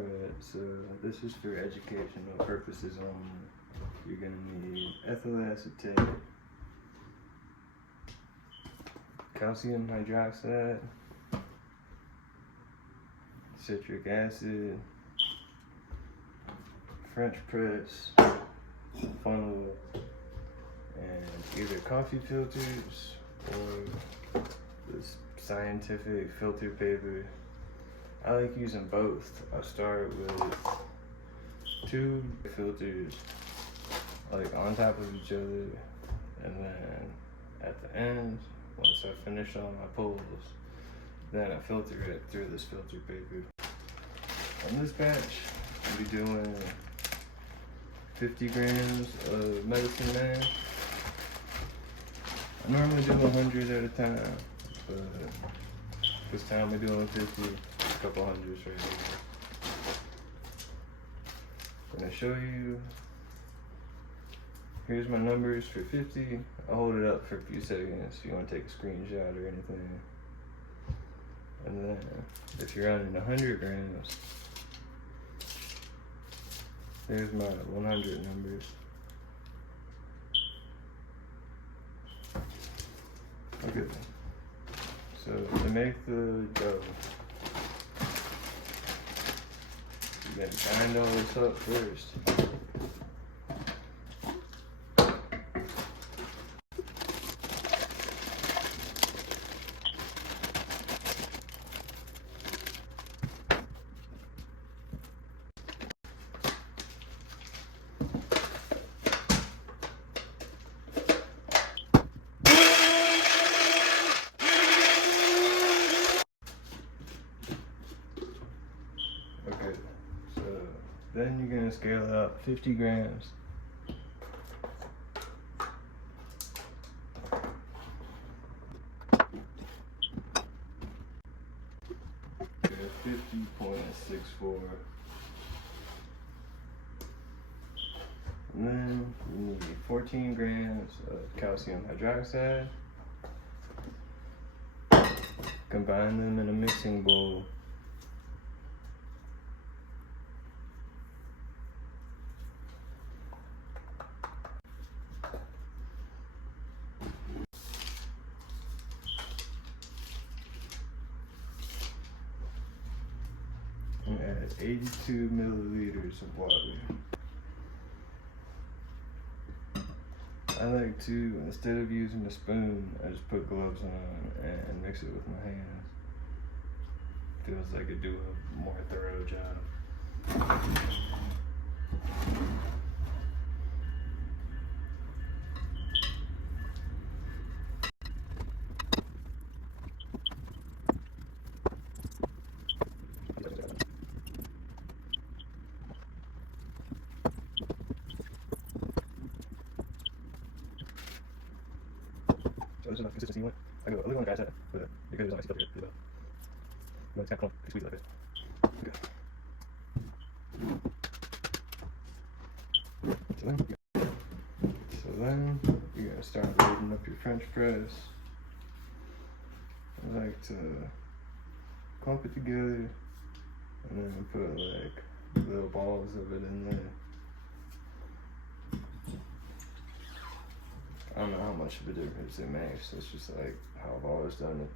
Alright, so this is for educational purposes only. You're gonna need ethyl acetate, calcium hydroxide, citric acid, French press, funnel, and either coffee filters or this scientific filter paper. I like using both. I start with 2 filters like on top of each other, and then at the end, once I finish all my pulls, then I filter it through this filter paper. On this batch, I'll be doing 50 grams of medicine man. I normally do 100 at a time, but this time we're doing 50, a couple hundreds right here. I'm gonna show you. Here's my numbers for 50. I'll hold it up for a few seconds if you want to take a screenshot or anything. And then if you're running 100 grams, there's my 100 numbers. Okay, so to make the dough, you gotta grind all this up first. Okay, so then you're gonna scale it up 50 grams. Okay, 50.64. And then you need 14 grams of calcium hydroxide. Combine them in a mixing bowl. And add 82 milliliters of water. I like to, instead of using a spoon, I just put gloves on and mix it with my hands. Feels like I do a more thorough job. So this is enough consistency you want. I go a little on the dry side, but because there's not much stuff here, it's kind of cool. Squeeze it like this. Okay. So then you're gonna start loading up your French press. I like to clump it together and then put like little balls of it in there. I don't know how much of a difference it makes. It's just like how I've always done it.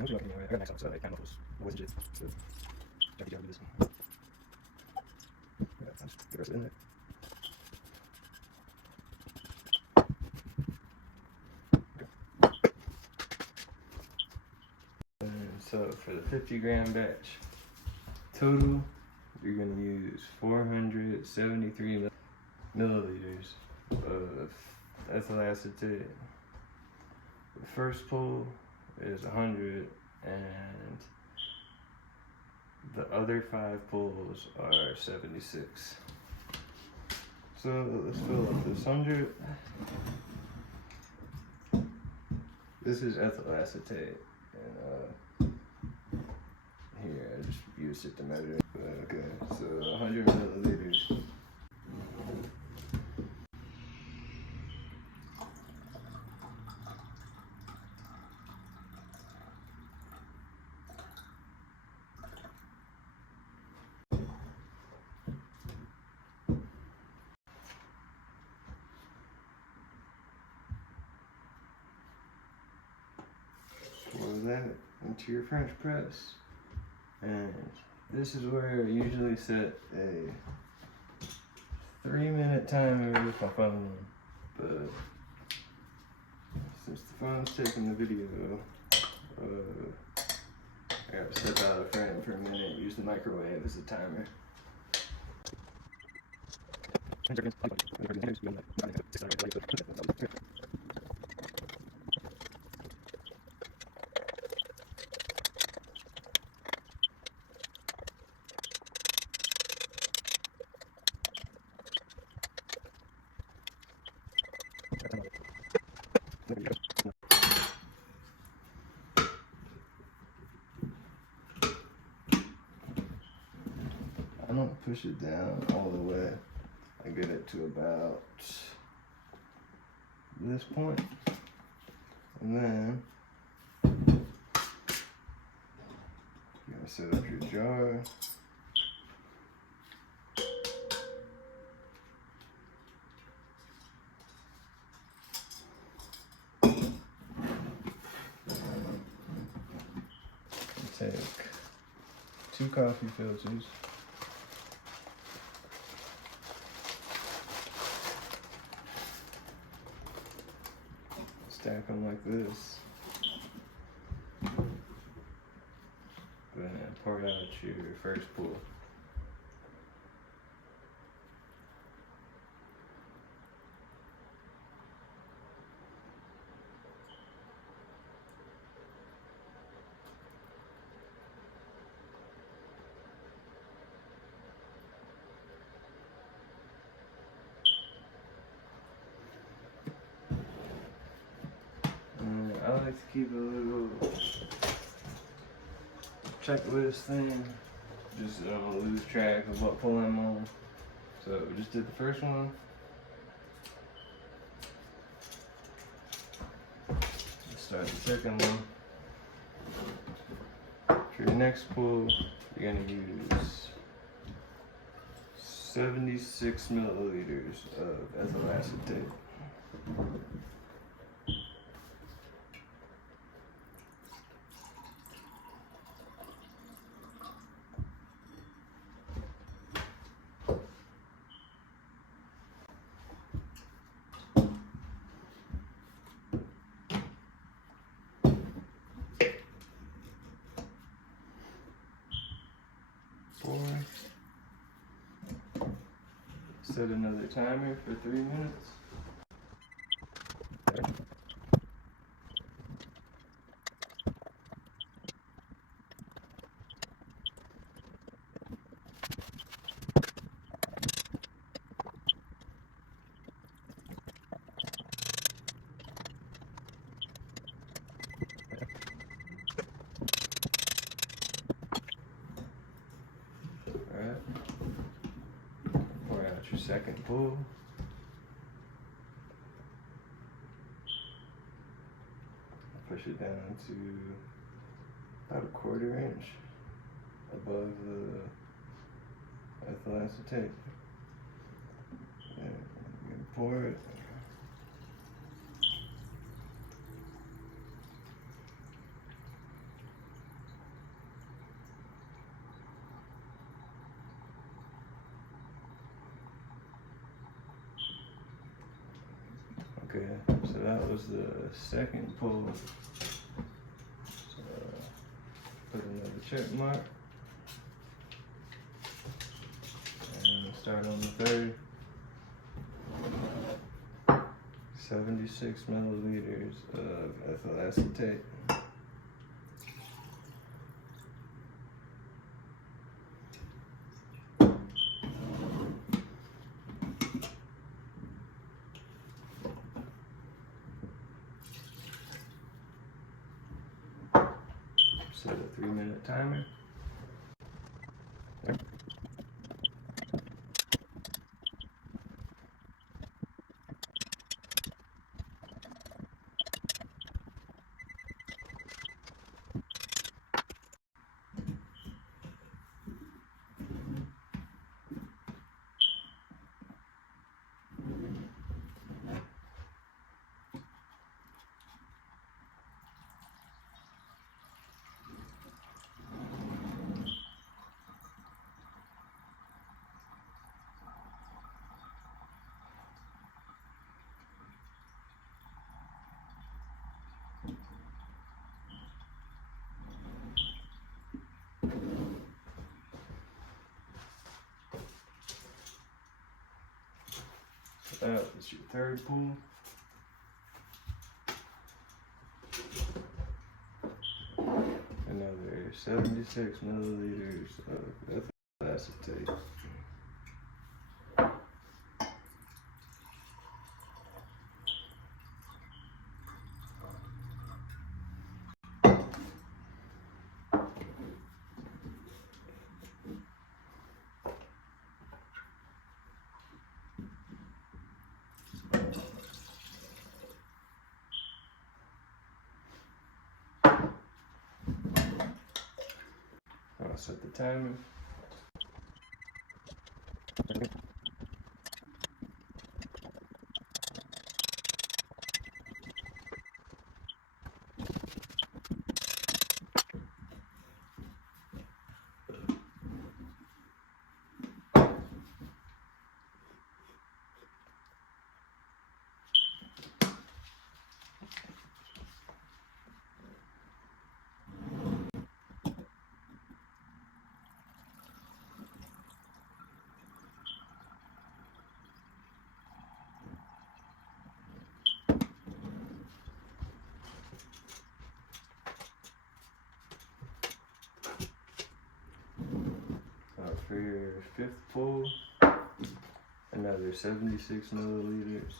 I got next one, so I kind of was voice and shit. So, Jackie Jones do this one. Yeah, I'll just get the rest of it in there. So for the 50 gram batch total, you're gonna use 473 milliliters of ethyl acetate. The first pull is 100, and the other 5 pulls are 76. So let's fill up this 100. This is ethyl acetate, and here I just used it to measure it. Okay, so 100 milliliters. that into your French press. And this is where I usually set a 3-minute timer with my phone. But since the phone's taking the video, I gotta step out of frame for a minute, use the microwave as a timer. I don't push it down all the way. I get it to about this point, and then you gotta set up your jar. Take 2 coffee filters. Stack them like this. And then pour out your first pool. I like to keep a little checklist thing, just so I don't lose track of what pull I'm on. So we just did the first one. Let's start the second one. For your next pull, you're gonna use 76 milliliters of ethyl acetate. Set another timer for 3 minutes. Alright. Pour out your second pull. Push it down to about a 1/4 inch above the ethyl acetate. And you can pour it. Okay, so that was the second pull. So put another check mark. And start on the third. 76 milliliters of ethyl acetate. Set a 3-minute timer. That was your third pool. Another 76 milliliters of ethyl acetate. I'll set the timer. For your fifth pull, another 76 milliliters.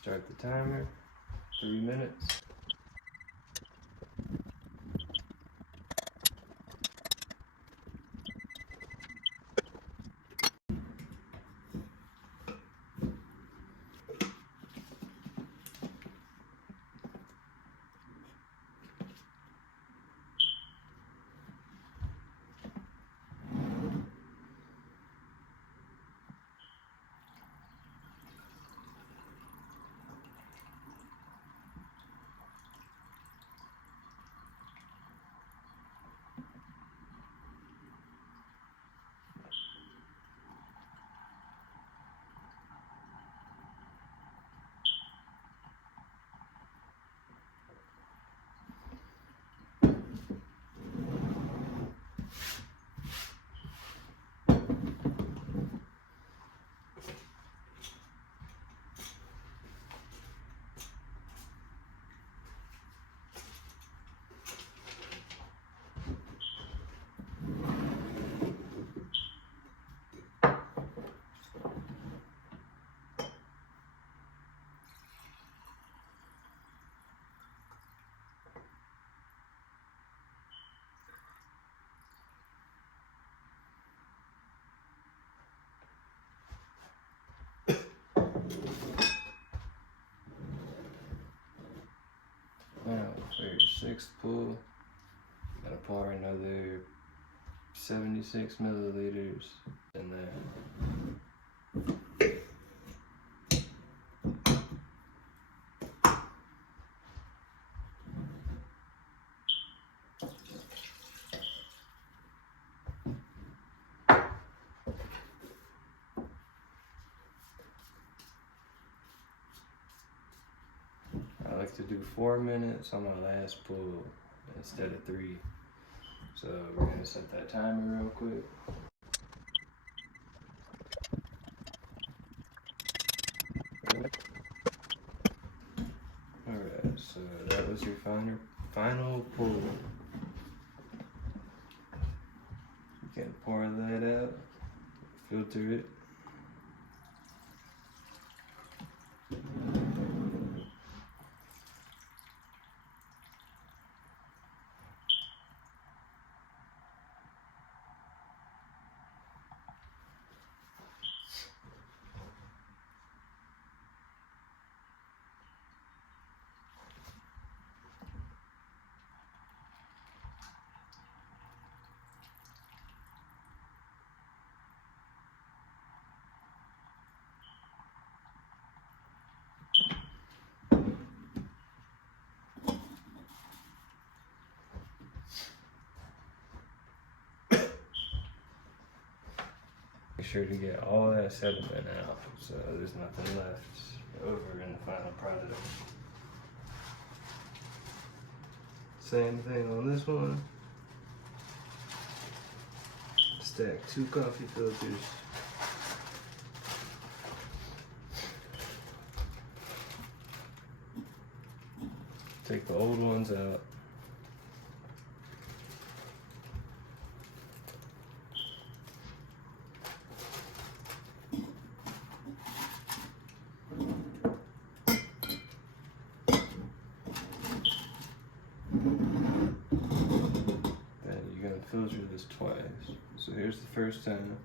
Start the timer, 3 minutes. Now for your sixth pull, gotta pour another 76 milliliters in there. I like to do 4 minutes on my last pull instead of 3. So we're gonna set that timer real quick. Alright, so that was your final pull. You can pour that out, filter it. Make sure to get all that sediment out so there's nothing left over in the final product. Same thing on this one. Stack 2 coffee filters. Take the old ones out. Then you're gonna filter this twice. So here's the first time.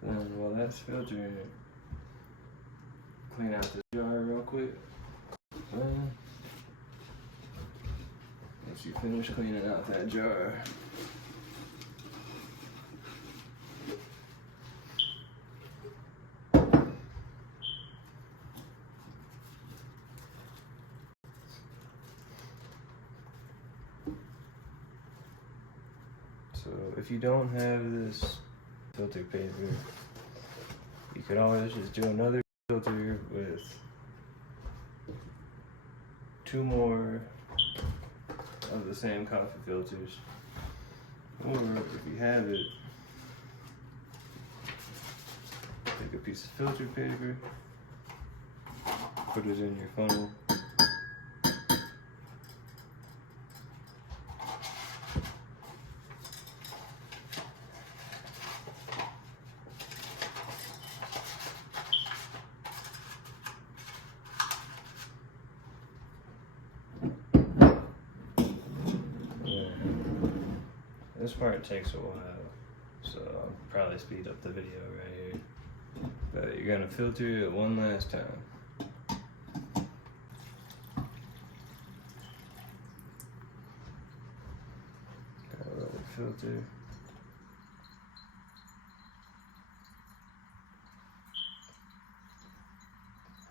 Then while that's filtering, clean out this jar real quick. Once you finish cleaning out that jar, so if you don't have this filter paper, you could always just do another filter with 2 more of the same coffee filters. Or if you have it, take a piece of filter paper, put it in your funnel. This part takes a while, so I'll probably speed up the video right here. But you're gonna filter it one last time. Gotta let it filter.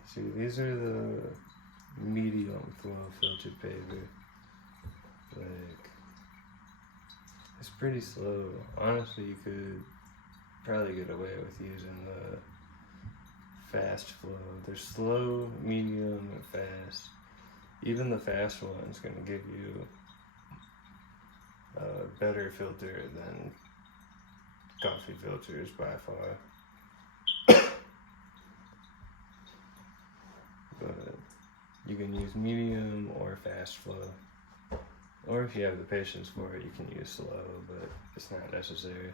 See, these are the medium flow filter paper. Like, it's pretty slow. Honestly, you could probably get away with using the fast flow. There's slow, medium, and fast. Even the fast one's gonna give you a better filter than coffee filters by far. But you can use medium or fast flow. Or if you have the patience for it, you can use slow, but it's not necessary.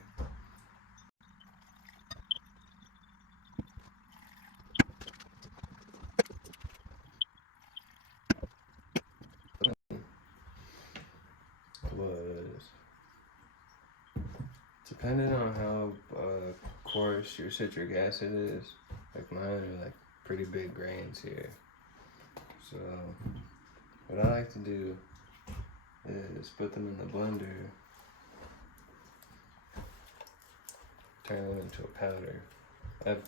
Depending on how coarse your citric acid is, like mine are like pretty big grains here. So what I like to do is put them in the blender, turn them into a powder. I've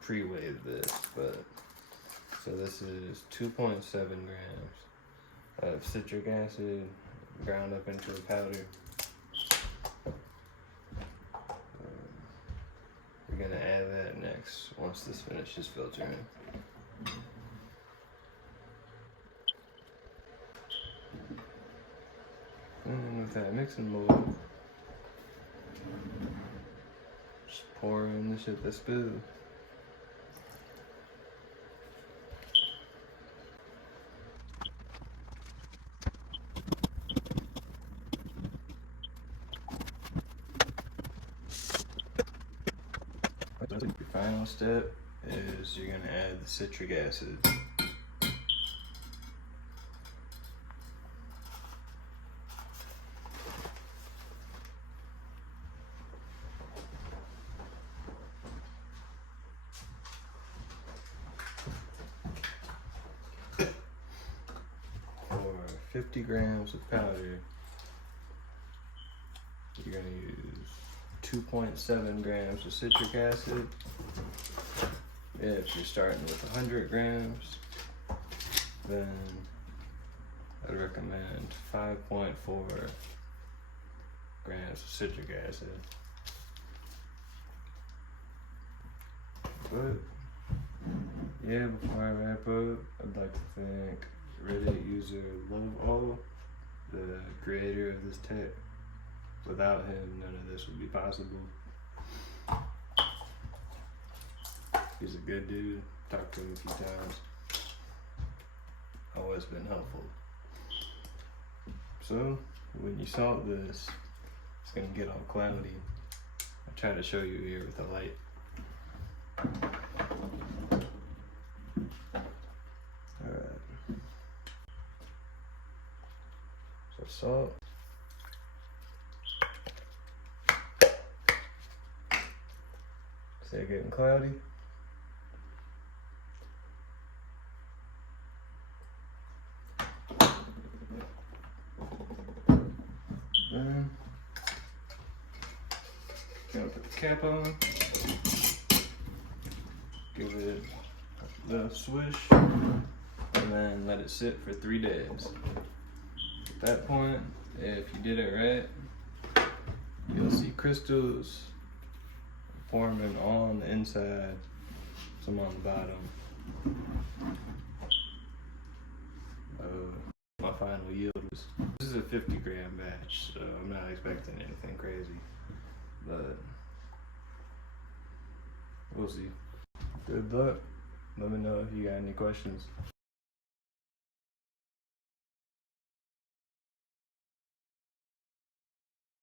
pre-weighed this, but so this is 2.7 grams of citric acid ground up into a powder. We're gonna add that next once this finishes filtering. And with that mixing bowl, just pour in the shit that's good. Your final step is you're gonna add the citric acid. 50 grams of powder, you're gonna use 2.7 grams of citric acid. If you're starting with 100 grams, then I'd recommend 5.4 grams of citric acid. But yeah, before I wrap up, I'd like to thank Reddit user LoveO, the creator of this tech. Without him, none of this would be possible. He's a good dude. Talked to him a few times. Always been helpful. So, when you salt this, it's gonna get all cloudy. I'll try to show you here with the light. Alright. So salt. See it getting cloudy? Then, gonna put the cap on, give it a little swish, and then let it sit for 3 days. At that point, if you did it right, you'll see crystals forming on the inside, some on the bottom. My final yield was, this is a 50 gram batch, so I'm not expecting anything crazy, but we'll see. Good luck. Let me know if you got any questions.